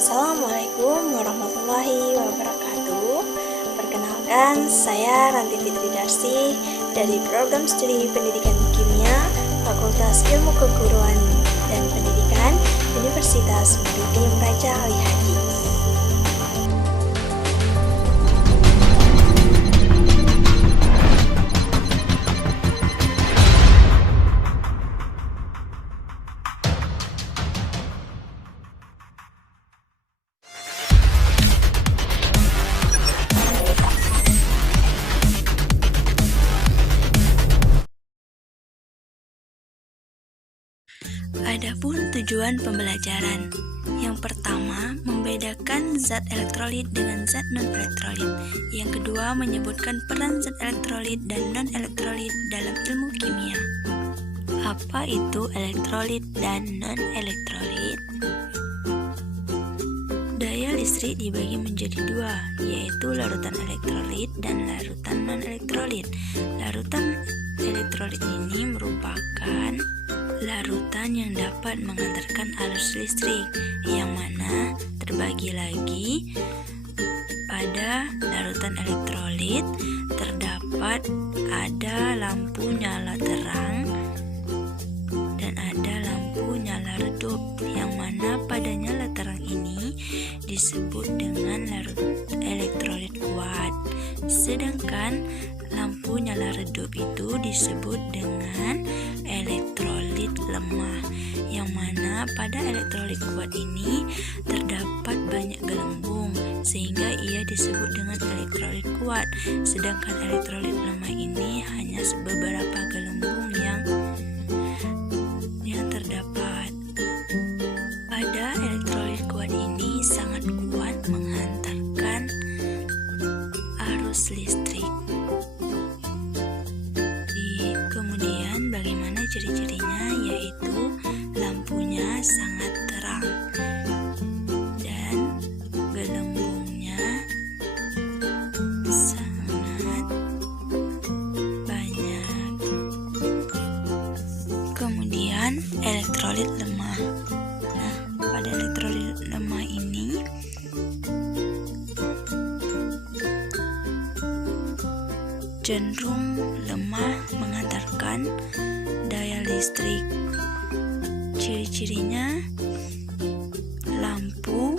Assalamualaikum warahmatullahi wabarakatuh. Perkenalkan, saya Ranti Fitri Darsi dari Program Studi Pendidikan Kimia, Fakultas Ilmu Keguruan dan Pendidikan, Universitas Maritim Raja Ali Haji. Adapun tujuan pembelajaran, yang pertama membedakan zat elektrolit dengan zat non-elektrolit. Yang kedua menyebutkan peran zat elektrolit dan non-elektrolit dalam ilmu kimia. Apa itu elektrolit dan non-elektrolit? Daya listrik dibagi menjadi dua, yaitu larutan elektrolit dan larutan non-elektrolit. Larutan elektrolit ini merupakan larutan yang dapat mengantarkan arus listrik, yang mana terbagi lagi pada larutan elektrolit terdapat ada lampu nyala terang dan ada lampu nyala redup, yang mana pada nyala terang ini disebut dengan larut elektrolit kuat, sedangkan lampu nyala redup itu disebut dengan elektrolit lemah, yang mana pada elektrolit kuat ini terdapat banyak gelembung sehingga ia disebut dengan elektrolit kuat, sedangkan elektrolit lemah ini hanya beberapa gelembung yang terdapat. Pada elektrolit kuat ini sangat kuat menghantarkan arus listrik. Kemudian bagaimana ciri-cirinya, yaitu lampunya sangat terang dan gelembungnya sangat banyak. Kemudian elektrolit lemah. Nah, pada elektrolit lemah ini cenderung lemah mengantarkan daya listrik. Ciri-cirinya lampu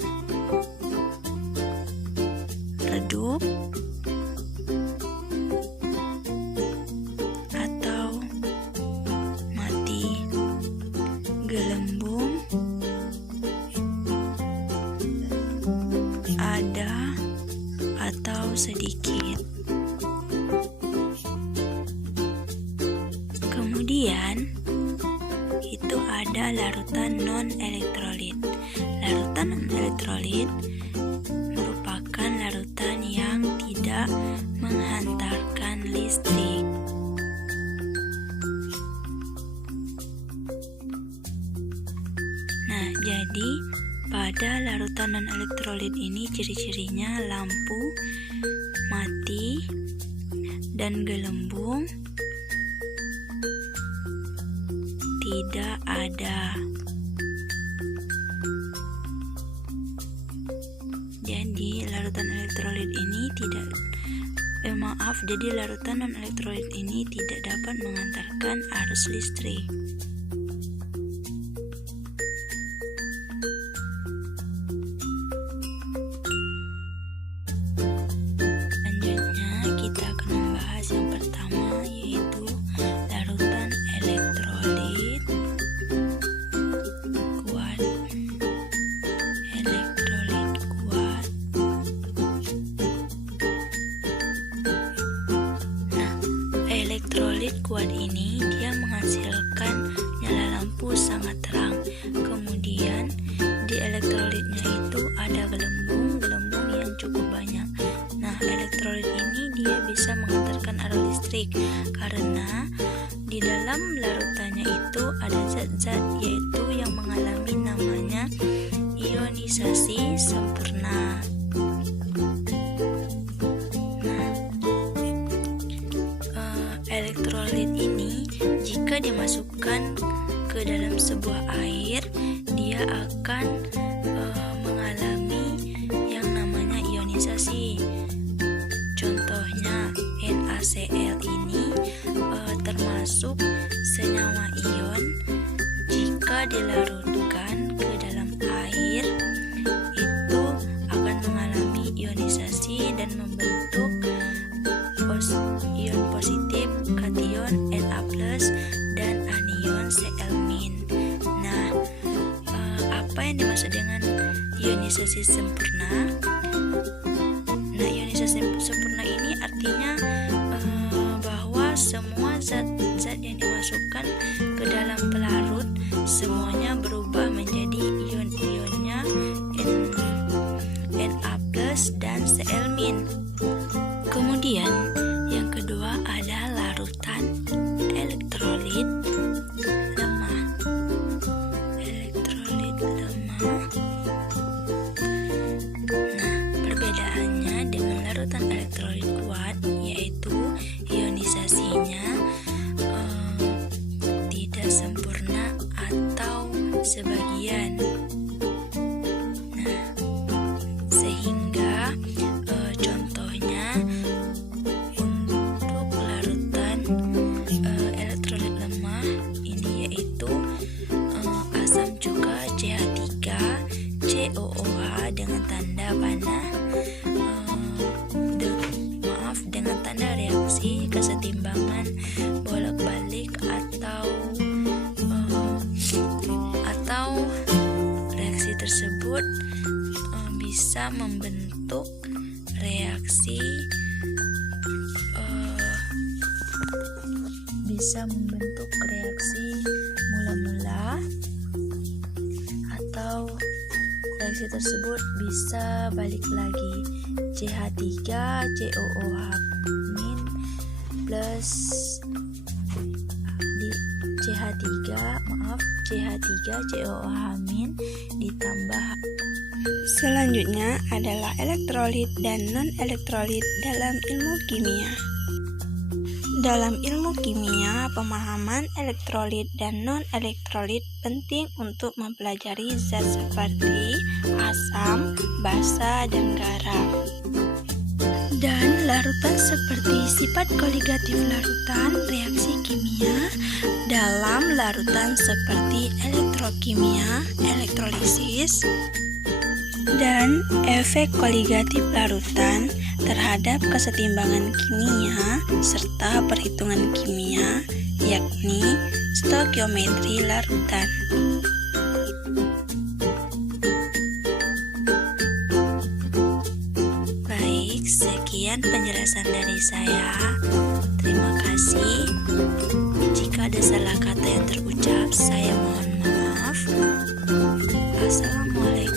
redup atau mati, gelembung ada atau sedikit. Kemudian itu ada larutan non-elektrolit. Larutan non-elektrolit merupakan larutan yang tidak menghantarkan listrik. Nah, jadi pada larutan non-elektrolit ini ciri-cirinya lampu mati dan gelembung tidak ada. Jadi larutan elektrolit ini jadi larutan non-elektrolit ini tidak dapat mengantarkan arus listrik. Selanjutnya kita akan membahas yang pertama, yaitu larutan elektrolit kuat. Elektrolit kuat. Nah, elektrolit kuat ini dia menghasilkan nyala lampu sangat terang. Kemudian di elektrolitnya itu ada gelembung yang cukup banyak. Nah, elektrolit ini dia bisa mengantarkan arus listrik karena di dalam larutannya itu ada zat-zat, yaitu yang mengalami namanya ionisasi sempurna. Nah, elektrolit ini jika dimasukkan ke dalam sebuah air, dia akan mengalami dilarutkan ke dalam air, itu akan mengalami ionisasi dan membentuk ion positif, kation Na+, dan anion Cl-. Nah, apa yang dimaksud dengan ionisasi sempurna? Nah, ionisasi sempurna ini artinya bahwa semua zat-zat yang dimasukkan ke dalam pelarut semuanya berubah menjadi ion-ionnya Na+ dan Cl-. Kemudian yang kedua ada larutan elektrolit lemah. Elektrolit lemah. Nah, perbedaannya dengan larutan elektrolit kuat yaitu ionisasinya tidak sempurna atau sebagian. Nah, sehingga contohnya untuk larutan elektrolit lemah ini yaitu asam cuka CH3COOH dengan tanda panah dengan tanda reaksi kesetimbangan bolak-balik atau reaksi tersebut bisa membentuk reaksi mula-mula, atau reaksi tersebut bisa balik lagi CH3COOH- plus CH3COOH- ditambah. Selanjutnya adalah elektrolit dan non-elektrolit dalam ilmu kimia. Dalam ilmu kimia, pemahaman elektrolit dan non-elektrolit penting untuk mempelajari zat seperti asam, basa, dan garam. Dan larutan seperti sifat koligatif larutan, reaksi kimia dalam larutan seperti elektrokimia, elektrolisis, dan efek koligatif larutan terhadap kesetimbangan kimia serta perhitungan kimia, yakni stoikiometri larutan. Baik, sekian penjelasan dari saya. Terima kasih. Jika ada salah kata yang terucap, saya mohon maaf. Assalamualaikum.